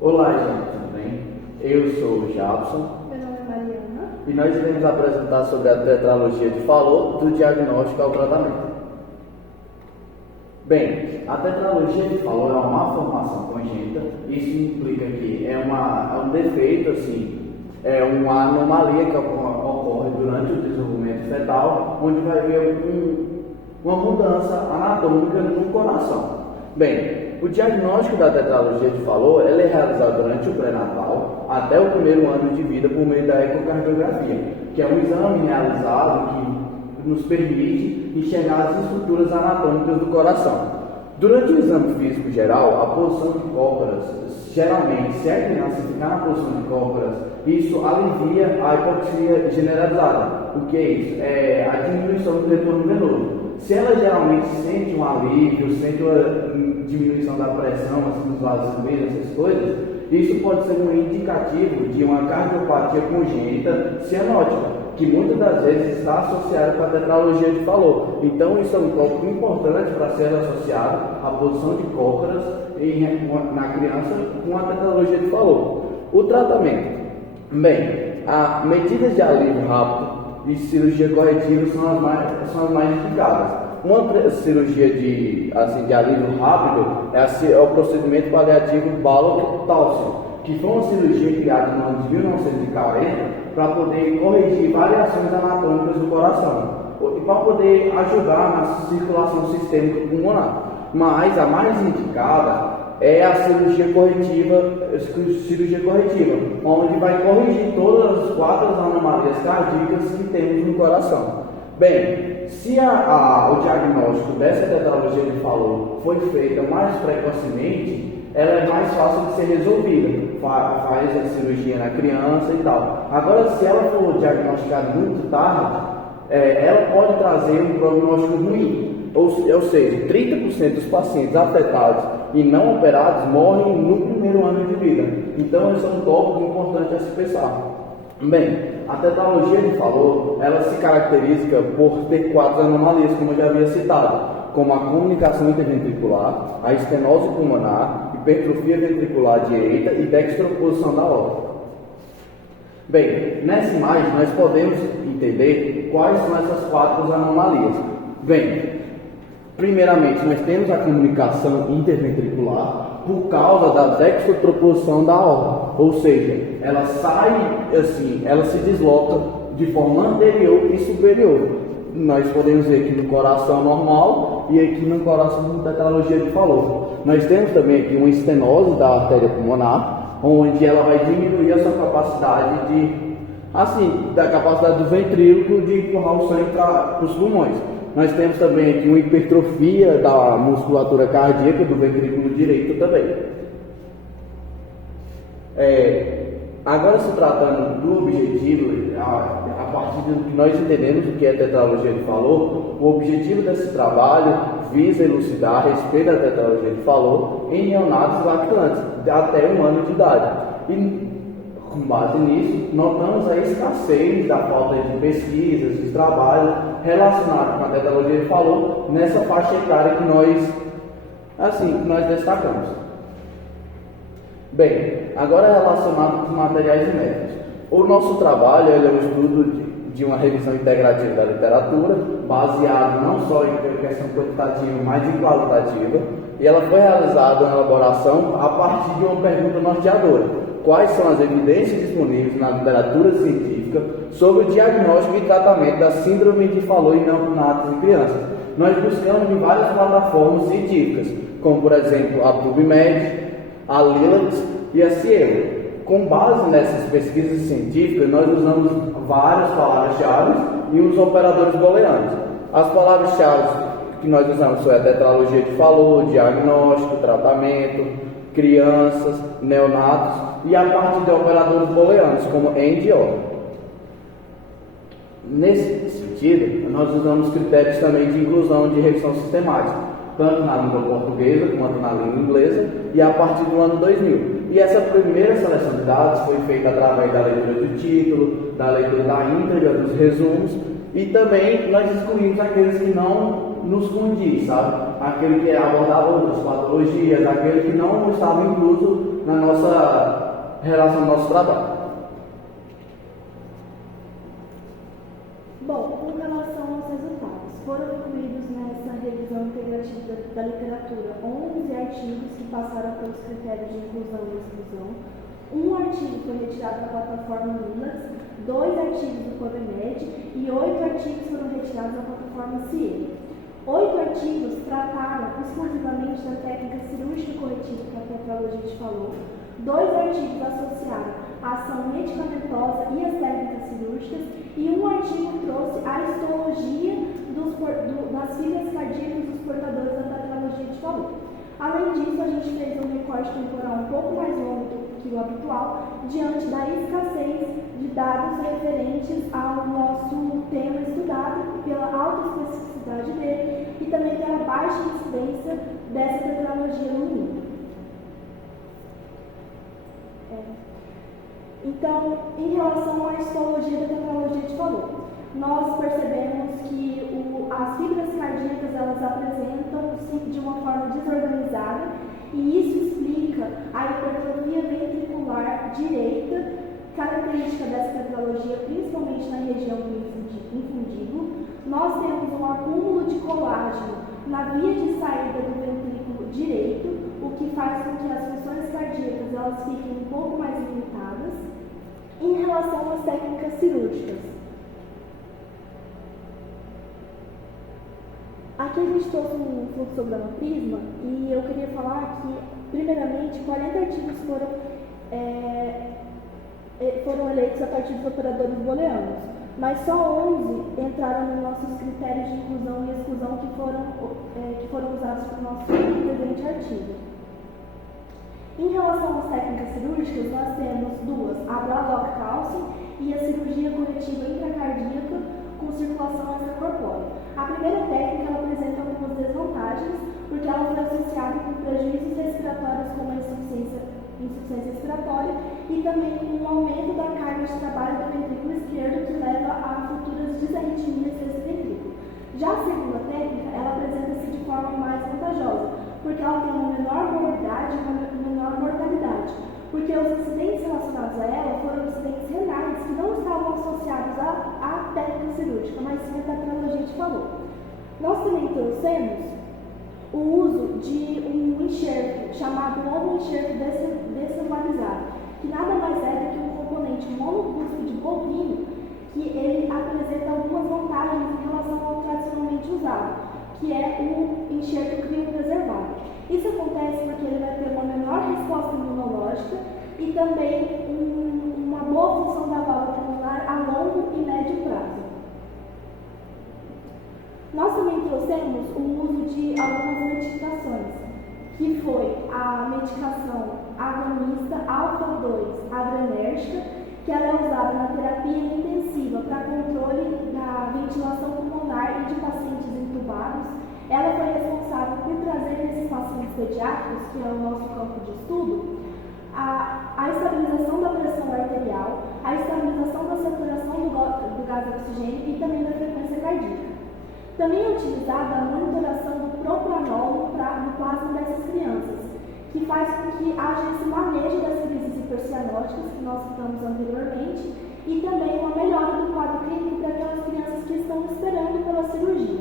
Olá, gente, tudo bem? Eu sou o Jabson Meu nome é Mariana. e nós iremos apresentar sobre a tetralogia de Fallot, do diagnóstico ao tratamento. Bem, a tetralogia de Fallot é uma malformação congênita. Isso implica que é um defeito, é uma anomalia que ocorre durante o desenvolvimento fetal, onde vai haver uma mudança anatômica no coração. Bem, o diagnóstico da tetralogia de Fallot é realizado durante o pré-natal até o primeiro ano de vida por meio da ecocardiografia, que é um exame realizado que nos permite enxergar as estruturas anatômicas do coração. Durante o exame físico geral, a posição de cócoras, geralmente, se a criança ficar na posição de cócoras, isso alivia a hipoxia generalizada. O que é isso? É a diminuição do retorno venoso. Se ela geralmente sente um alívio, sente uma diminuição da pressão, assim, nos vasos sanguíneos, essas coisas, isso pode ser um indicativo de uma cardiopatia congênita cianótica, que muitas das vezes está associada com a tetralogia de Fallot. Então, isso é um tópico importante para ser associado à posição de cócoras na criança com a tetralogia de Fallot. O tratamento. Bem, as medidas de alívio rápido e cirurgia corretiva são as mais indicadas. Uma cirurgia de alívio rápido é o procedimento paliativo Ballock-Towson, que foi uma cirurgia criada no ano de 1940 para poder corrigir variações anatômicas do coração e para poder ajudar na circulação sistêmica pulmonar. Mas a mais indicada é a cirurgia corretiva, onde vai corrigir todas as 4 anomalias cardíacas que temos no coração. Bem, se o diagnóstico dessa tetralogia de Fallot foi feita mais precocemente, ela é mais fácil de ser resolvida. Faz a cirurgia na criança e tal. Agora, se ela for diagnosticada muito tarde, ela pode trazer um prognóstico ruim. Ou seja, 30% dos pacientes afetados e não operados morrem no primeiro ano de vida. Então, esse é um tópico importante a se pensar. Bem, a tetralogia de Fallot, ela se caracteriza por ter 4 anomalias, como eu já havia citado, como a comunicação interventricular, a estenose pulmonar, hipertrofia ventricular direita e dextroposição da aórtica. Bem, nessa imagem nós podemos entender quais são essas 4 anomalias. Bem, primeiramente nós temos a comunicação interventricular por causa da dextroposição da aórtica, ou seja, ela sai ela se desloca de forma anterior e superior. Nós podemos ver aqui no coração normal e aqui no coração da tetralogia de Fallot. Nós temos também aqui uma estenose da artéria pulmonar, onde ela vai diminuir a sua capacidade da capacidade do ventrículo de empurrar o sangue para os pulmões. Nós temos também aqui uma hipertrofia da musculatura cardíaca do ventrículo direito também. Agora, se tratando do objetivo, a partir do que nós entendemos o que é tetralogia de Fallot, o objetivo desse trabalho visa elucidar a respeito da tetralogia de Fallot em neonatos lactantes até 1 ano de idade. E, com base nisso, notamos a escassez da falta de pesquisas, de trabalhos relacionados com a tetralogia de Fallot nessa faixa etária que nós destacamos. Bem, agora relacionado com os materiais e métodos. O nosso trabalho é um estudo de uma revisão integrativa da literatura, baseado não só em questão quantitativa, mas em qualitativa, e ela foi realizada uma elaboração a partir de uma pergunta norteadora: quais são as evidências disponíveis na literatura científica sobre o diagnóstico e tratamento da síndrome de Fallot em neonatos e crianças? Nós buscamos em várias plataformas científicas, como por exemplo a PubMed, a Lilacs e a Cielo. Com base nessas pesquisas científicas, nós usamos várias palavras-chave e os operadores booleanos. As palavras-chave que nós usamos são a tetralogia de Fallot, diagnóstico, tratamento, crianças, neonatos, e a partir de operadores booleanos, como AND e OR. Nesse sentido, nós usamos critérios também de inclusão de revisão sistemática, tanto na língua portuguesa quanto na língua inglesa, e a partir do ano 2000. E essa primeira seleção de dados foi feita através da leitura do título, da leitura da íntegra, dos resumos, e também nós excluímos aqueles que não nos condizem, aquele que abordava outras patologias, aquele que não estava incluso na nossa relação do nosso trabalho. Bom, com relação aos resultados, foram incluídos nessa revisão integrativa da literatura 11 artigos que passaram pelos critérios de inclusão e exclusão. Um artigo foi retirado da plataforma Linux, 2 artigos do PubMed e 8 artigos foram retirados da plataforma CIE. 8 artigos trataram exclusivamente da técnica cirúrgica corretiva que a tetralogite falou. 2 artigos associaram a ação medicamentosa e as técnicas cirúrgicas, e um artigo trouxe a histologia das fibras cardíacas dos portadores da tetralogite falou. Além disso, a gente fez um recorte temporal um pouco mais longo que o habitual, diante da escassez de dados referentes ao nosso tema estudado, pela alta especificidade dele e também pela baixa incidência dessa tetralogia no mundo. Então, em relação à histologia da tetralogite falou, nós percebemos que as fibras cardíacas elas apresentam-se de uma forma desorganizada, e isso explica a hipertrofia ventricular direita, característica dessa tetralogia, principalmente na região do infundíbulo. Nós temos um acúmulo de colágeno na via de saída do ventrículo direito, o que faz com que as funções cardíacas elas fiquem um pouco mais limitadas. Em relação às técnicas cirúrgicas, aqui a gente trouxe um fluxograma prisma e eu queria falar que, primeiramente, 40 artigos foram eleitos a partir dos operadores booleanos, mas só 11 entraram nos nossos critérios de inclusão e exclusão que foram usados para o nosso presente artigo. Em relação às técnicas cirúrgicas, nós temos 2, a Bladdock Calcium e a cirurgia corretiva intracardíaca com circulação extracorpórea. A primeira técnica ela apresenta algumas desvantagens, porque ela foi associada com prejuízos respiratórios como a insuficiência respiratória e também com um aumento da carga de trabalho do ventrículo esquerdo, que leva a futuras disarritmias desse ventrículo. Já a segunda técnica, ela apresenta-se de forma mais vantajosa, porque ela tem uma menor morbidade e uma menor mortalidade, porque os acidentes relacionados a ela foram acidentes renais que não estavam associados à técnica cirúrgica, mas sim a tetralogite falou. Nós também trouxemos o uso de um enxerto chamado novo enxerto descentralizado, que nada mais é do que um componente monocúspide bovino, que ele apresenta algumas vantagens em relação ao tradicionalmente usado, que é o enxerto criopreservado. Isso acontece porque ele vai ter uma menor resposta imunológica e também uma boa função da válvula pulmonar a longo e médio prazo. Nós também trouxemos o uso de algumas medicações, que foi a medicação agonista alfa-2 adrenérgica, que ela é usada na terapia intensiva para controle da ventilação pulmonar e de pacientes entubados. Ela foi responsável por trazer nesses pacientes pediátricos, que é o nosso campo de estudo, a estabilização da pressão arterial, a estabilização da saturação do gás oxigênio e também da frequência cardíaca. Também é utilizada a monitoração do propranolol no plasma dessas crianças, que faz com que haja esse manejo das crises hipercianóticas que nós citamos anteriormente e também uma melhora do quadro clínico para aquelas crianças que estão esperando pela cirurgia.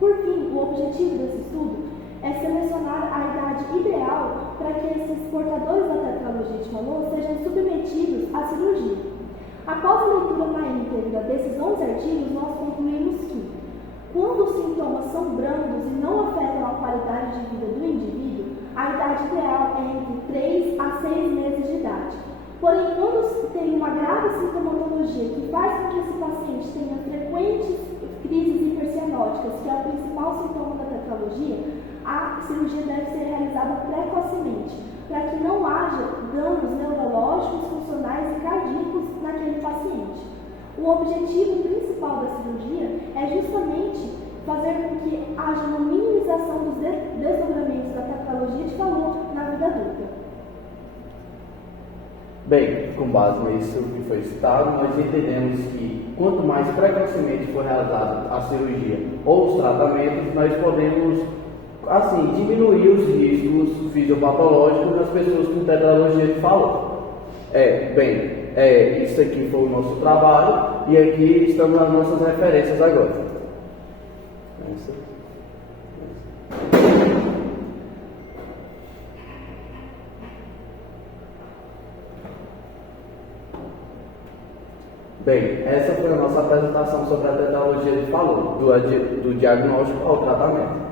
Por fim, o objetivo desse estudo é selecionar a idade ideal para que esses portadores da tetralogite falou sejam submetidos à cirurgia. Após a leitura na íntegra desses 11 artigos, nós concluímos que, quando os sintomas são brandos e não afetam a qualidade de vida do indivíduo, a idade ideal é entre 3 a 6 meses de idade. Porém, quando tem uma grave sintomatologia que faz com que esse paciente tenha frequentes crises hipercianóticas, que é o principal sintoma da tetralogia, a cirurgia deve ser realizada precocemente, para que não haja danos neurológicos, funcionais e cardíacos naquele paciente. O objetivo principal da cirurgia é justamente fazer com que haja uma minimização dos desdobramentos da tetralogite falou na vida adulta. Bem, com base nisso que foi citado, nós entendemos que quanto mais precocemente for realizada a cirurgia ou os tratamentos, nós podemos assim, diminuir os riscos fisiopatológicos nas pessoas com tetralogia de Fallot. Isso aqui foi o nosso trabalho e aqui estamos nas nossas referências agora. Bem, essa foi a nossa apresentação sobre a tetralogia de Fallot, do diagnóstico ao tratamento.